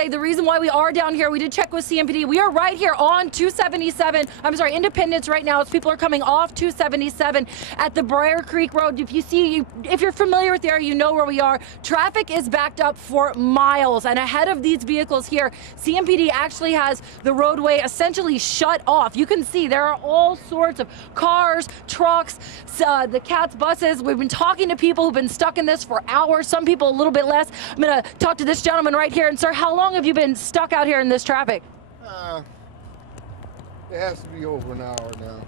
say the reason why we are down here, we did check with CMPD. We are right here on 277. I'm sorry, Independence right now. As people are coming off 277 at the Briar Creek Road. If you're familiar with the area, you know where we are. Traffic is backed up for miles, and ahead of these vehicles here, CMPD actually has the roadway essentially shut off. You can see there are all sorts of cars, trucks, the CATS buses. We've been talking to people who've been stuck in this for hours, some people a little bit less. I'm going to talk to this gentleman right here. And sir, how long have you been stuck out here in this traffic? It has to be over an hour now.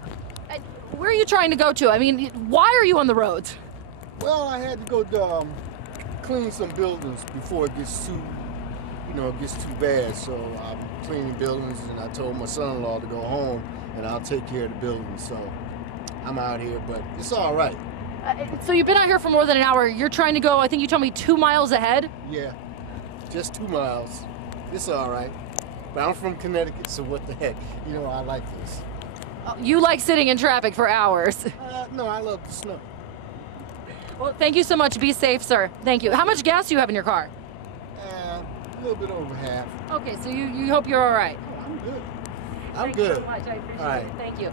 And where are you trying to go to? I mean, why are you on the roads? Well, I had to go clean some buildings before it gets too, it gets too bad. So I'm cleaning buildings, and I told my son-in-law to go home, and I'll take care of the buildings. So I'm out here, but it's all right. So you've been out here for more than an hour. You're trying to go, I think you told me 2 miles ahead? Yeah, just 2 miles. It's all right. But I'm from Connecticut, so what the heck? I like this. You like sitting in traffic for hours? No, I love the snow. Well, thank you so much. Be safe, sir. Thank you. How much gas do you have in your car? A little bit over half. Okay, so you hope you're all right. I'm good. I'm Thank good. you so much. I appreciate All right. it. Thank you.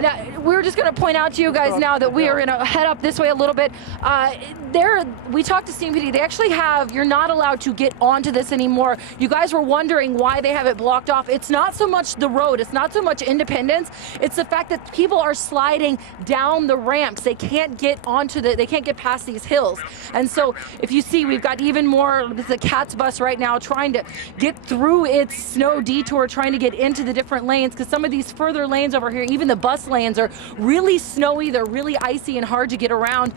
Now, we're just going to point out to you guys now that we are going to head up this way a little bit. We talked to CMPD. They actually you're not allowed to get onto this anymore. You guys were wondering why they have it blocked off. It's not so much the road. It's not so much Independence. It's the fact that people are sliding down the ramps. They can't get they can't get past these hills. And so if you see, we've got even more, the CATS bus right now trying to get through its snow detour, trying to get into the different lanes, because some of these further lanes over here, even the bus lanes, are really snowy. They're really icy and hard to get around.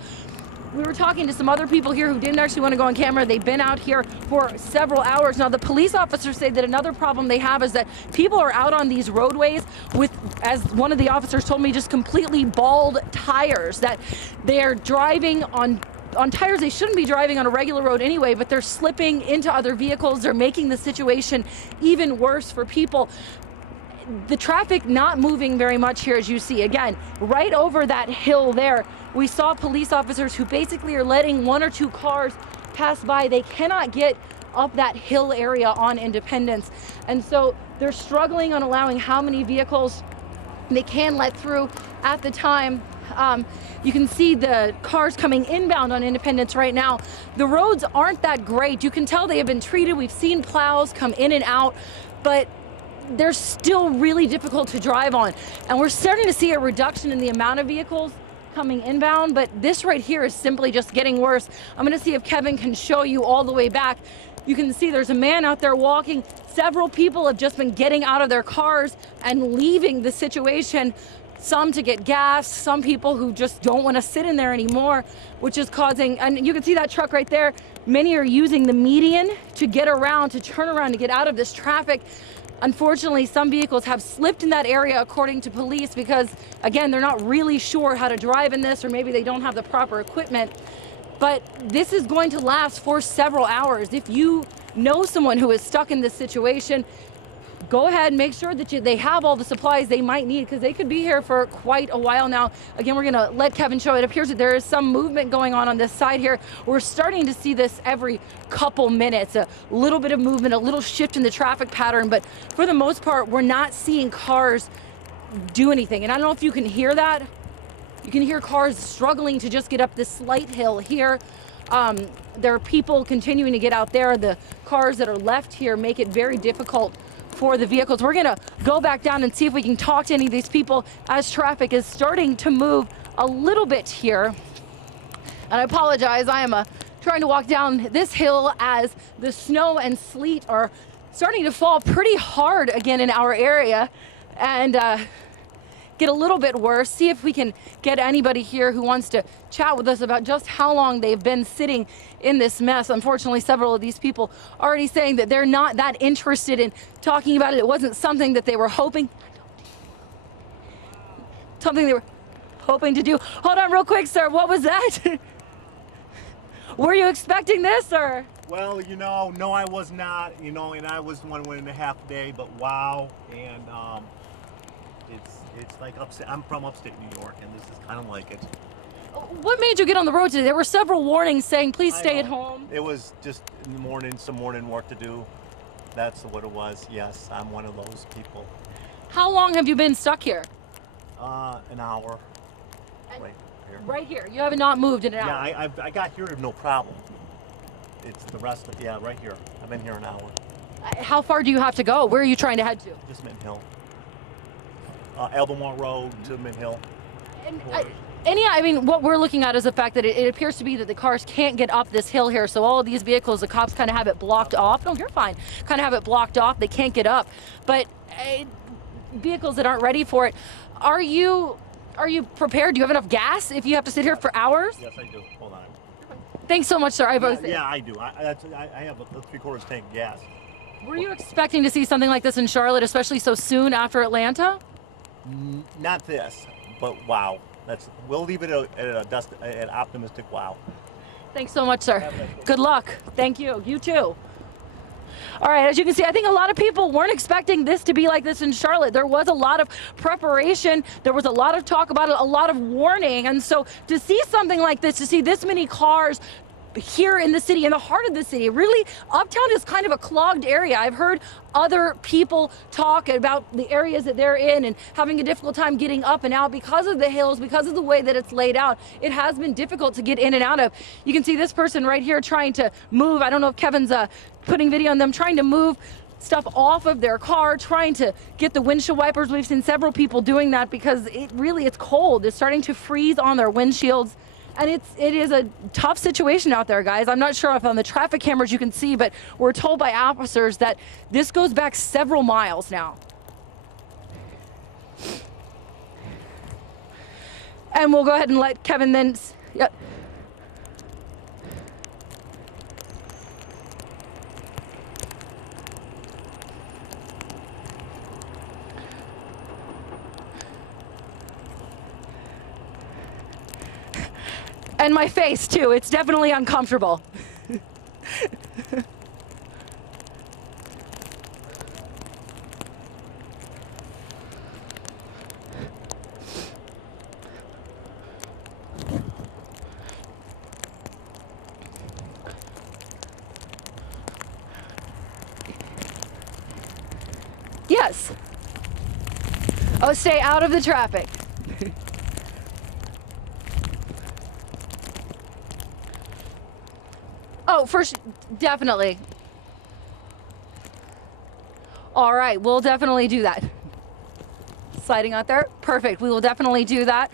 We were talking to some other people here who didn't actually want to go on camera. They've been out here for several hours. Now, the police officers say that another problem they have is that people are out on these roadways with, as one of the officers told me, just completely bald tires, that they're driving on tires they shouldn't be driving on a regular road anyway, but they're slipping into other vehicles. They're making the situation even worse for people. The traffic not moving very much here, as you see. Again, right over that hill there, we saw police officers who basically are letting 1 or 2 cars pass by. They cannot get up that hill area on Independence. And so they're struggling on allowing how many vehicles they can let through at the time. You can see the cars coming inbound on Independence right now. The roads aren't that great. You can tell they have been treated. We've seen plows come in and out, but they're still really difficult to drive on. And we're starting to see a reduction in the amount of vehicles coming inbound, but this right here is simply just getting worse. I'm gonna see if Kevin can show you all the way back. You can see there's a man out there walking. Several people have just been getting out of their cars and leaving the situation. Some to get gas, some people who just don't want to sit in there anymore, which is causing, and you can see that truck right there. Many are using the median to get around, to turn around, to get out of this traffic. Unfortunately, some vehicles have slipped in that area, according to police, because, again, they're not really sure how to drive in this, or maybe they don't have the proper equipment. But this is going to last for several hours. If you know someone who is stuck in this situation, go ahead and make sure that they have all the supplies they might need, because they could be here for quite a while now. Again, we're going to let Kevin show. It appears that there is some movement going on this side here. We're starting to see this every couple minutes, a little bit of movement, a little shift in the traffic pattern, but for the most part, we're not seeing cars do anything. And I don't know if you can hear that. You can hear cars struggling to just get up this slight hill here. There are people continuing to get out there. The cars that are left here make it very difficult for the vehicles. We're gonna go back down and see if we can talk to any of these people as traffic is starting to move a little bit here. And I apologize, I am trying to walk down this hill as the snow and sleet are starting to fall pretty hard again in our area, and get a little bit worse. See if we can get anybody here who wants to chat with us about just how long they've been sitting in this mess. Unfortunately, several of these people are already saying that they're not that interested in talking about it. It wasn't something that they were hoping to do. Hold on real quick, sir. What was that? Were you expecting this, or? Well, no, I was not, and I was 1.5 day, but wow. And it's like upstate. I'm from upstate New York, and this is kind of like it. What made you get on the road today? There were several warnings saying, please stay at home. It was just in the morning, some morning work to do. That's what it was. Yes, I'm one of those people. How long have you been stuck here? An hour. Right here. Right here. You have not moved in an Yeah, hour. I got here no problem. It's the rest of, yeah, right here. I've been here an hour. How far do you have to go? Where are you trying to head to? Just Mint Hill. Albemarle Road to Mint Hill. I mean, what we're looking at is the fact that it appears to be that the cars can't get up this hill here. So all of these vehicles, the cops kind of have it blocked off. No, you're fine. Kind of have it blocked off. They can't get up. But vehicles that aren't ready for it, are you prepared? Do you have enough gas if you have to sit here for hours? Yes, I do. Hold on. Thanks so much, sir. I both. Yeah, I do. I have a 3/4 tank of gas. Were you expecting to see something like this in Charlotte, especially so soon after Atlanta? Not this, but wow. We'll leave it at an optimistic wow. Thanks so much, sir. Good luck. Thank you. You too. All right, as you can see, I think a lot of people weren't expecting this to be like this in Charlotte. There was a lot of preparation. There was a lot of talk about it, a lot of warning. And so to see something like this, to see this many cars here in the city, in the heart of the city, really, Uptown is kind of a clogged area. I've heard other people talk about the areas that they're in and having a difficult time getting up and out because of the hills, because of the way that it's laid out. It has been difficult to get in and out of. You can see this person right here trying to move. I don't know if Kevin's putting video on them, trying to move stuff off of their car, trying to get the windshield wipers. We've seen several people doing that because it's cold. It's starting to freeze on their windshields. And it is a tough situation out there, guys. I'm not sure if on the traffic cameras you can see, but we're told by officers that this goes back several miles now. And we'll go ahead and let Kevin then, yep. And my face too, it's definitely uncomfortable. Yes. Oh, stay out of the traffic. Oh, first, definitely. All right, we'll definitely do that. Sliding out there, perfect. We will definitely do that.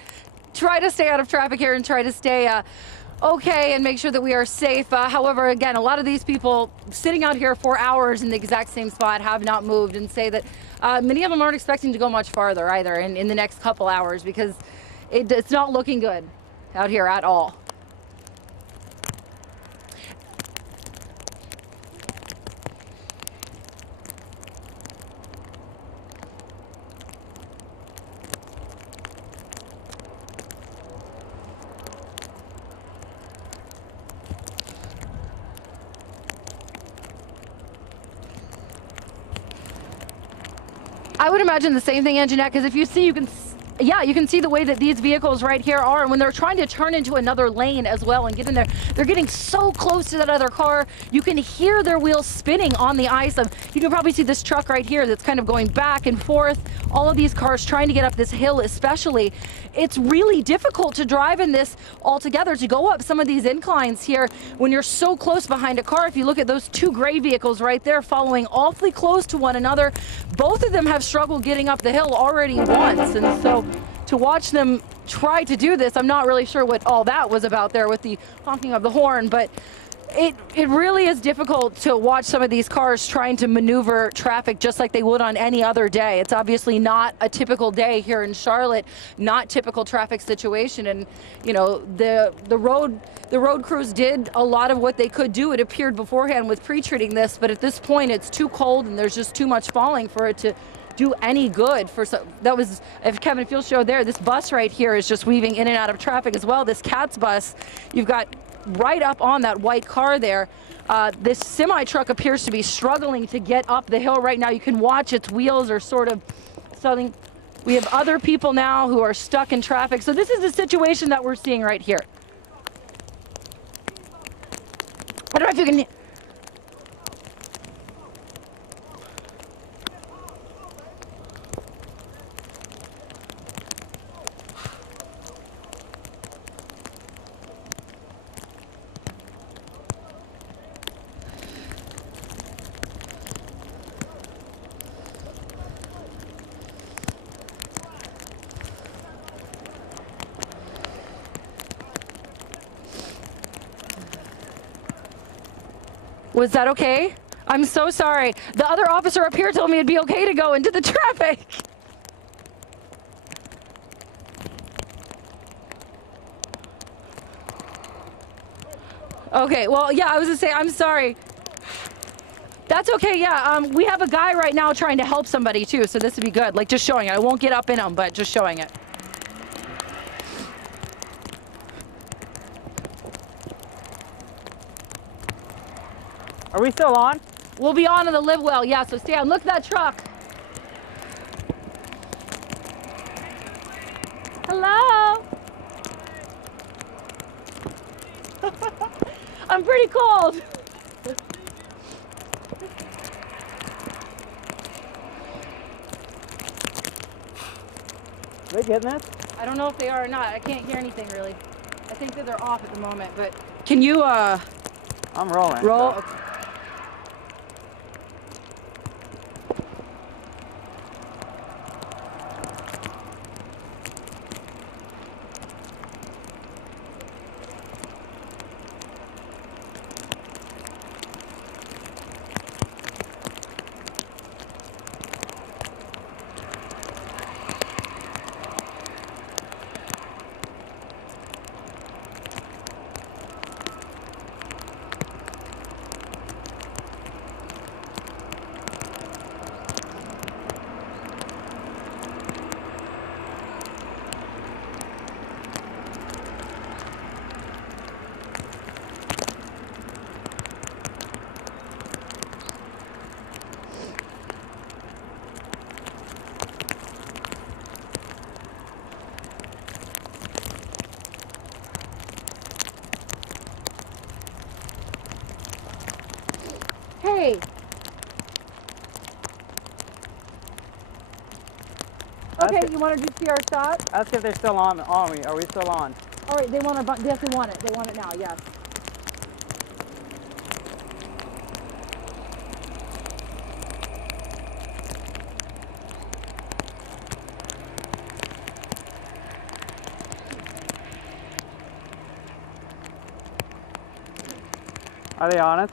Try to stay out of traffic here and try to stay okay and make sure that we are safe. However, again, a lot of these people sitting out here for hours in the exact same spot have not moved and say that many of them aren't expecting to go much farther either in the next couple hours because it's not looking good out here at all. I would imagine the same thing, Anjanette, because if you see, you can see the way that these vehicles right here are, and when they're trying to turn into another lane as well and get in there, they're getting so close to that other car, you can hear their wheels spinning on the ice. You can probably see this truck right here that's kind of going back and forth. All of these cars trying to get up this hill especially. It's really difficult to drive in this altogether, to go up some of these inclines here when you're so close behind a car. If you look at those two gray vehicles right there following awfully close to one another, both of them have struggled getting up the hill already once. And so to watch them try to do this, I'm not really sure what all that was about there with the honking of the horn, but it really is difficult to watch some of these cars trying to maneuver traffic just like they would on any other day. It's obviously not a typical day here in Charlotte, not typical traffic situation. And you know, the road crews did a lot of what they could do. It appeared beforehand with pre-treating this, but at this point it's too cold and there's just too much falling for it to do any good. That was, if Kevin, if you'll show there, this bus right here is just weaving in and out of traffic as well. This CATS bus, you've got right up on that white car there. This semi truck appears to be struggling to get up the hill right now. You can watch its wheels are sort of something. We have other people now who are stuck in traffic. So this is the situation that we're seeing right here. I don't know if you can. Was that okay? I'm so sorry. The other officer up here told me it'd be okay to go into the traffic. Okay, well, yeah, I was gonna say, I'm sorry. That's okay, yeah. We have a guy right now trying to help somebody too, so this would be good. Like, just showing it. I won't get up in him, but just showing it. Are we still on? We'll be on in the live well, yeah, so stay on. Look at that truck. Hello? I'm pretty cold. Are they getting this? I don't know if they are or not. I can't hear anything really. I think that they're off at the moment, but can you I'm rolling. roll? So. Okay. Hey. Okay, you want to just see our shot? Ask if they're still on me. Are we still on? All right, they want our, yes, they want it. They want it now, yes. Are they on us?